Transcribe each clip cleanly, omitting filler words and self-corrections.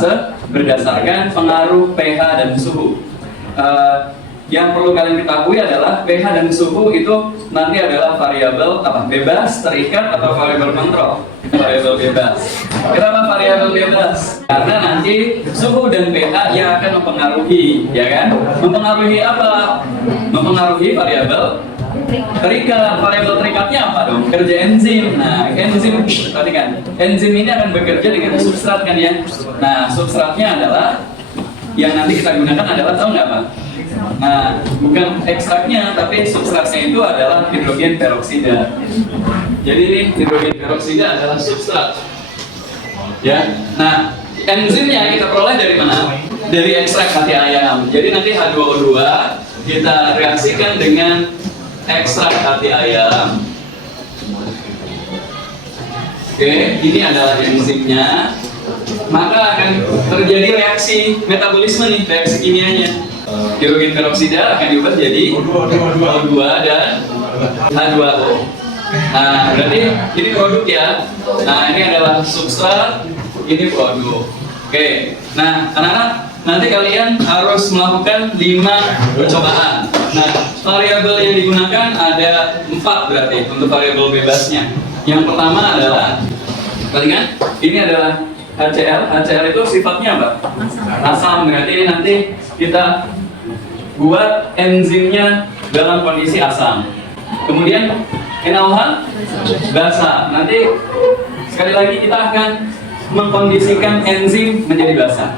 katalase berdasarkan pengaruh pH dan suhu. Yang perlu kalian ketahui adalah pH dan suhu itu nanti adalah variabel bebas, terikat, atau variabel kontrol. Variabel bebas. Kenapa variabel bebas? Karena nanti suhu dan pH yang akan mempengaruhi, ya kan? Mempengaruhi apa? Mempengaruhi variabel terikat. Variabel terikatnya apa dong? Kerja enzim. Nah, enzim tadi kan, enzim ini akan bekerja dengan substrat kan ya. Nah, substratnya adalah yang nanti kita gunakan adalah, tahu nggak apa? Nah, bukan ekstraknya, tapi substratnya itu adalah hidrogen peroksida. Jadi ini hidrogen peroksida adalah substrat. Ya. Nah, enzimnya kita peroleh dari mana? Dari ekstrak hati ayam. Jadi nanti H2O2 kita reaksikan dengan ekstrak hati ayam. Oke, ini adalah enzimnya. Maka akan terjadi reaksi metabolisme nih, reaksi kimianya. Hidrogen peroksida akan diubah jadi O2 dan H2O. Nah, berarti ini produk ya. Nah, ini adalah substrat, ini produk. Oke. Nah, anak-anak, nanti kalian harus melakukan 5 percobaan. Nah, variabel yang digunakan ada 4 berarti untuk variabel bebasnya. Yang pertama adalah, kalian ini adalah HCl. HCl itu sifatnya apa? Asam. Berarti ini nanti kita buat enzimnya dalam kondisi asam. Kemudian NaOH basa. Nanti sekali lagi kita akan mengkondisikan enzim menjadi basa.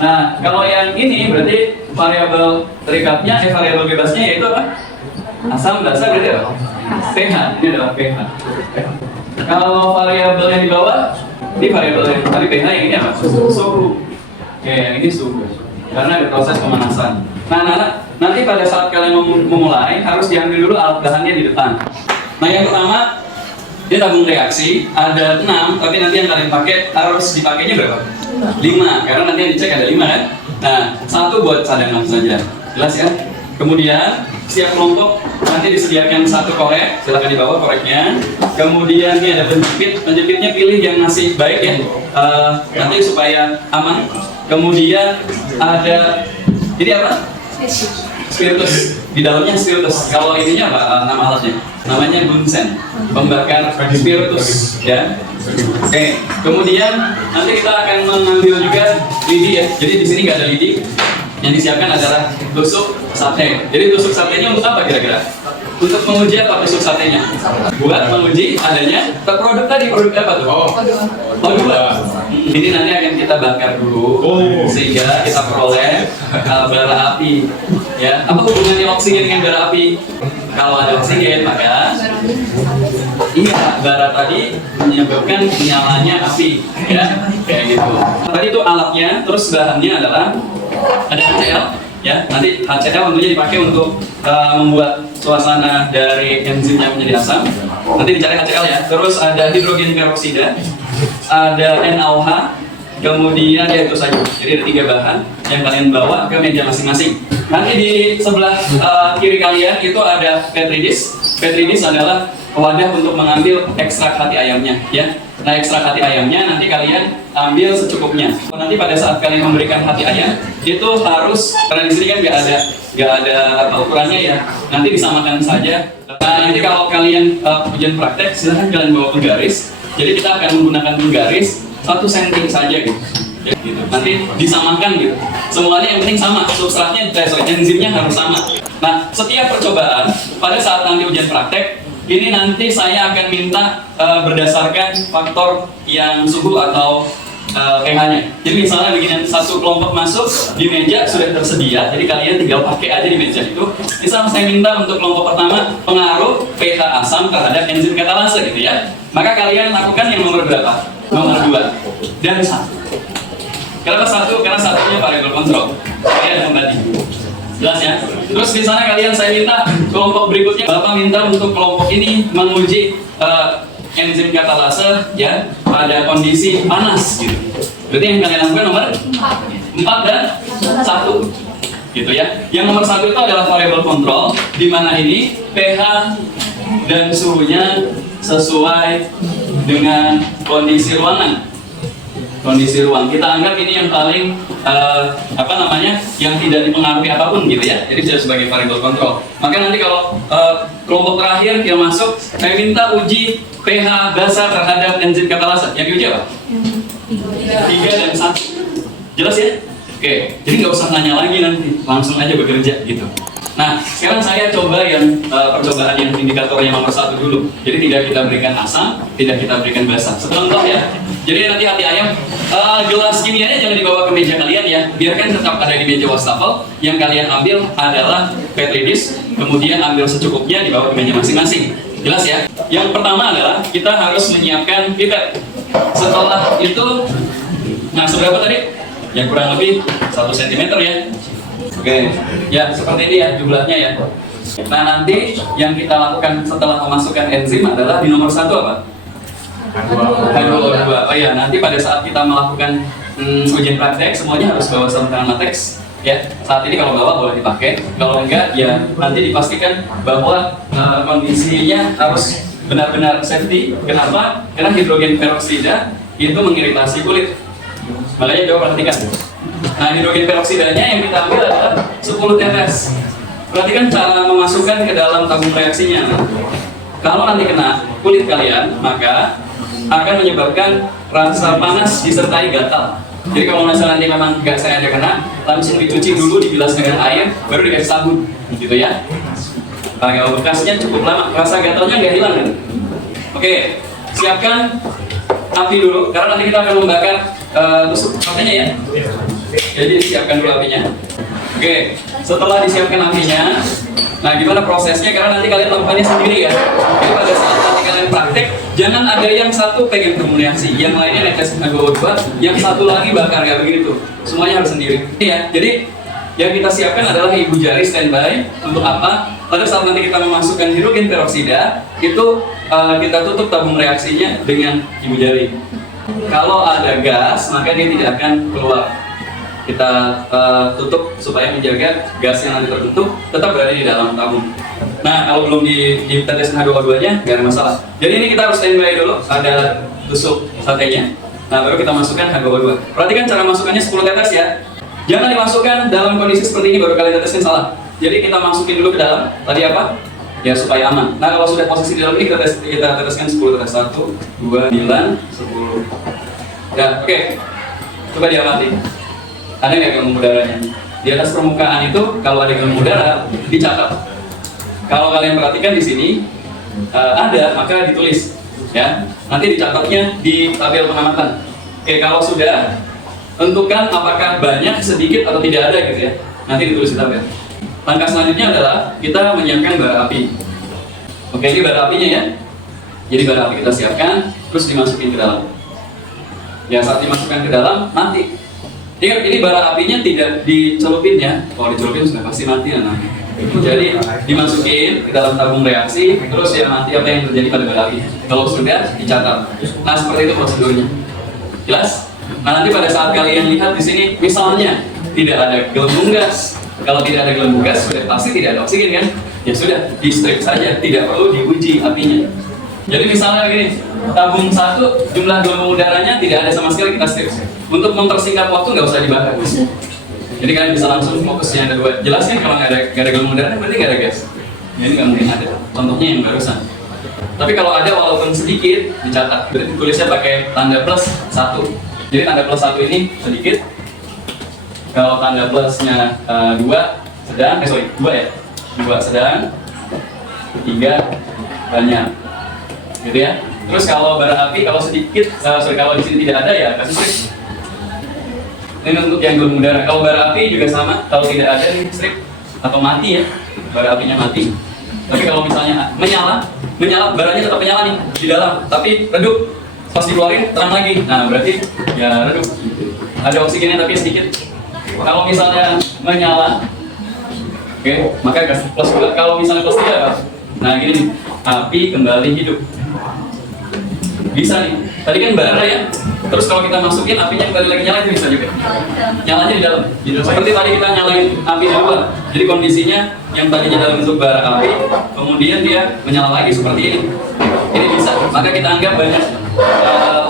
Nah, kalau yang ini berarti variabel terikatnya, variabel bebasnya yaitu apa? Asam, basa, berarti apa? pH. Ini adalah pH. Kalau variabel yang di bawah, ini variabel yang tadi pH, yang ini apa? Suhu. Oke, yang ini suhu. Karena ada proses pemanasan. Nah, nanti pada saat kalian memulai harus diambil dulu alat bahannya di depan. Nah, yang pertama ini tabung reaksi ada 6, tapi nanti yang kalian pakai harus dipakainya berapa? 5, karena nanti yang dicek ada 5 kan? Nah, 1 buat cadangan saja. Jelas ya? Kemudian setiap kelompok nanti disediakan 1 korek, silahkan dibawa koreknya. Kemudian ini ada penjepit, penjepitnya pilih yang masih baik ya, nanti supaya aman. Kemudian ada ini apa? Spiritus. Di dalamnya spiritus. Kalau ininya apa nama alatnya? Namanya bunsen, pembakar spiritus ya. Oke. Kemudian nanti kita akan mengambil juga lidi ya. Jadi di sini nggak ada lidi. Yang disiapkan adalah tusuk sate. Jadi tusuk satenya untuk apa kira-kira? Untuk menguji apa tusuk satenya? Buat menguji adanya produk tadi, produk apa tuh? O2. Ini nanti akan kita bakar dulu sehingga kita peroleh bara api. Ya, apa hubungannya oksigen dengan bara api? Kalau ada oksigen maka bara tadi menyebabkan nyalanya api, ya, kayak gitu. Tadi itu alatnya, terus bahannya adalah ada HCl, ya. Nanti HCl tentunya dipakai untuk membuat suasana dari enzim yang menjadi asam. Nanti dicari HCl ya. Terus ada hidrogen peroksida, ada NaOH, kemudian ya itu saja. Jadi ada 3 bahan yang kalian bawa ke meja masing-masing. Nanti di sebelah kiri kalian itu ada petri dish. Petri dish adalah wadah untuk mengambil ekstrak hati ayamnya, ya. Nah, ekstrak hati ayamnya nanti kalian ambil secukupnya. Nanti pada saat kalian memberikan hati ayam itu harus, karena di sini kan nggak ada ukurannya ya. Nanti disamakan saja. Nah, nanti kalau kalian ujian praktek silahkan kalian bawa penggaris. Jadi kita akan menggunakan penggaris 1 cm saja gitu. Gitu. Nanti disamakan gitu. Semuanya yang penting sama, substratnya, enzimnya harus sama. Nah, setiap percobaan pada saat nanti ujian praktek ini nanti saya akan minta berdasarkan faktor yang suhu atau pH-nya. Jadi misalnya begini, 1 kelompok masuk di meja sudah tersedia, jadi kalian tinggal pakai aja di meja itu. Misalnya saya minta untuk kelompok pertama pengaruh pH asam terhadap enzim katalase gitu ya. Maka kalian lakukan yang nomor berapa? Nomor 2 dan 1. Kenapa 1? Karena satunya variabel kontrol. Saya ada pembanding. Jelas ya? Terus di sana kalian saya minta kelompok berikutnya, Bapak minta untuk kelompok ini menguji enzim katalase ya pada kondisi panas gitu. Berarti yang kalian lakukan nomor 4 dan 1 gitu ya. Yang nomor 1 itu adalah variabel kontrol, di mana ini pH dan suhunya sesuai dengan kondisi ruangan. kondisi ruang. Kita anggap ini yang paling yang tidak dipengaruhi apapun gitu ya. Jadi bisa sebagai variable control. Maka nanti kalau kelompok terakhir yang masuk, saya minta uji pH dasar terhadap enzim katalase. Yang diuji apa? 3 dan 1. Jelas ya? Oke, jadi nggak usah nanya lagi nanti, langsung aja bekerja gitu. Nah, sekarang saya coba yang percobaan yang indikatornya nomor 1 dulu. Jadi tidak kita berikan asam, tidak kita berikan basa. Secontoh ya. Jadi nanti hati ayam, gelas kimianya jangan dibawa ke meja kalian ya. Biarkan tetap ada di meja wastafel. Yang kalian ambil adalah petri dish, kemudian ambil secukupnya dibawa ke meja masing-masing. Jelas ya? Yang pertama adalah kita harus menyiapkan pipet. Setelah itu, nah seberapa tadi? Ya kurang lebih 1 cm ya. Oke, ya seperti ini ya jumlahnya ya. Nah nanti yang kita lakukan setelah memasukkan enzim adalah di nomor 1 apa? H2O2. Oh ya, nanti pada saat kita melakukan ujian praktek semuanya harus bawa sarung tangan latex ya. Saat ini kalau bawa boleh dipakai, kalau enggak ya nanti dipastikan bahwa kondisinya harus benar-benar safety. Kenapa? Karena hidrogen peroksida itu mengiritasi kulit. Makanya coba perhatikan. Nah, hidrogen peroksidanya yang kita ambil adalah 10 tetes. Perhatikan cara memasukkan ke dalam tabung reaksinya. Kalau nanti kena kulit kalian, maka akan menyebabkan rasa panas disertai gatal. Jadi kalau misalnya nanti memang nggak sengaja kena, langsung dicuci dulu, dibilas dengan air, baru dikasih sabun, gitu ya. Kalau bekasnya cukup lama, rasa gatalnya nggak hilang kan? Oke, siapkan api dulu, karena nanti kita akan membakar tusuk partainya ya. Jadi siapkan dulu apinya. Oke, setelah disiapkan apinya, nah gimana prosesnya? Karena nanti kalian lakukannya sendiri ya. Jadi pada saat nanti kalian praktek, jangan ada yang satu pengen berkomunikasi, yang lainnya netesin H2O2, yang satu lagi bakar ya begitu. Semuanya harus sendiri. Ya, jadi yang kita siapkan adalah ibu jari standby. Untuk apa? Pada saat nanti kita memasukkan hidrogen peroksida, itu kita tutup tabung reaksinya dengan ibu jari. Kalau ada gas, maka dia tidak akan keluar. Kita tutup supaya menjaga gas yang nanti terbentuk tetap berada di dalam tabung. Nah, kalau belum ditetes H2O2-nya, nggak ada masalah. Jadi ini kita harus standby dulu, ada tusuk satenya. Nah, baru kita masukkan H2O2. Perhatikan cara masukkannya 10 tetes ya. Jangan dimasukkan dalam kondisi seperti ini baru kalian tetesin, salah. Jadi kita masukin dulu ke dalam. Tadi apa? Ya supaya aman. Nah, kalau sudah posisi di dalam ini kita teteskan 10 tetes. 1, 2, 9, 10. Ya, oke. Coba diamati. Ada nggak gelembung udaranya? Di atas permukaan itu kalau ada gelembung udara dicatat. Kalau kalian perhatikan di sini ada, maka ditulis ya. Nanti dicatatnya di tabel pengamatan. Oke, kalau sudah tentukan apakah banyak, sedikit atau tidak ada gitu ya. Nanti ditulis di tabel. Langkah selanjutnya adalah kita menyiapkan bara api. Oke, ini bara apinya ya. Jadi bara api kita siapkan, terus dimasukin ke dalam. Ya, saat dimasukkan ke dalam, mati. Ingat, ini bara apinya tidak dicelupin ya. Kalau dicelupin sudah pasti mati ya namanya. Jadi dimasukin ke dalam tabung reaksi, terus ya nanti apa yang terjadi pada bara api. Kalau sudah dicatat. Nah, seperti itu prosedurnya. Jelas? Nah, nanti pada saat kalian lihat di sini, misalnya tidak ada gelembung gas. Kalau tidak ada gelembung gas, sudah pasti tidak ada oksigen kan? Ya sudah, di strip saja, tidak perlu diuji apinya. Jadi misalnya gini, tabung 1 jumlah gelembung udaranya tidak ada sama sekali, kita strip. Untuk mempersingkat waktu nggak usah dibakar. Jadi kalian bisa langsung fokus yang kedua. Jelas kan kalau nggak ada gelembung udara berarti nggak ada gas. Ya, ini nggak mungkin ada. Contohnya yang barusan. Tapi kalau ada walaupun sedikit dicatat. Berarti tulisnya pakai tanda plus 1. Jadi tanda plus 1 ini sedikit. Kalau tanda plusnya 2 sedang, 2 ya. 2 sedang, 3 banyak. Gitu ya. Terus kalau bara api kalau sedikit, kalau di sini tidak ada ya kasih strip. Ini untuk yang gelembung udara. Kalau bara api juga sama, kalau tidak ada nih strip atau mati ya, bara apinya mati. Tapi kalau misalnya menyala baranya tetap menyala nih di dalam, tapi redup. Pas dikeluarin terang lagi. Nah, berarti ya redup. Ada oksigennya tapi sedikit. Kalau misalnya menyala, oke, maka gas plus 2. Kalau misalnya plus 3 apa? Nah, gini nih, api kembali hidup. Bisa nih. Tadi kan bara ya. Terus kalau kita masukin apinya kembali lagi nyala, itu bisa juga. Nyalanya di dalam. Seperti tadi kita nyalain api di luar. Jadi kondisinya yang tadinya dalam bentuk bara api, kemudian dia menyala lagi seperti ini. Ini bisa. Maka kita anggap banyak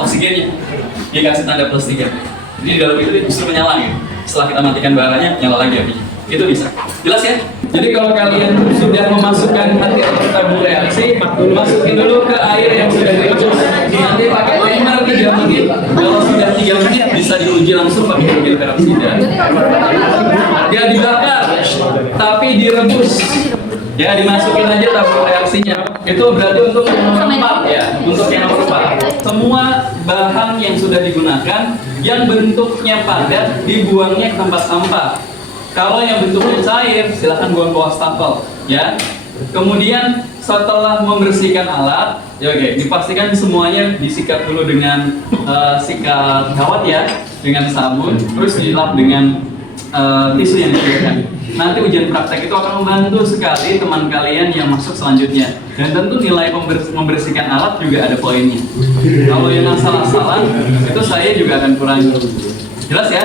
oksigennya. dikasih tanda +3. Jadi di dalam itu dia justru menyala gitu. Setelah kita matikan baranya, nyala lagi apinya. Itu bisa. Jelas ya? Jadi kalau kalian sudah memasukkan nanti tabung reaksi, masukin dulu ke air yang sudah direbus. Nanti pakai timer 3 menit. Kalau sudah 3 menit bisa diuji langsung pakai mobil peroksida. Dia dibakar, tapi direbus. Ya dimasukin aja tabung reaksinya. Itu berarti untuk yang nomor 4 ya. Untuk yang nomor 4. Semua bahan yang sudah digunakan yang bentuknya padat dibuangnya ke tempat sampah. Kalau yang bentuknya cair, silahkan buang ke wastafel, ya. Kemudian setelah membersihkan alat, ya oke, dipastikan semuanya disikat dulu dengan sikat kawat ya, dengan sabun, terus dilap dengan tisu yang disediakan. Nanti ujian praktek itu akan membantu sekali teman kalian yang masuk selanjutnya. Dan tentu nilai membersihkan alat juga ada poinnya. Kalau yang asal-asalan, itu saya juga akan kurangi. Jelas ya?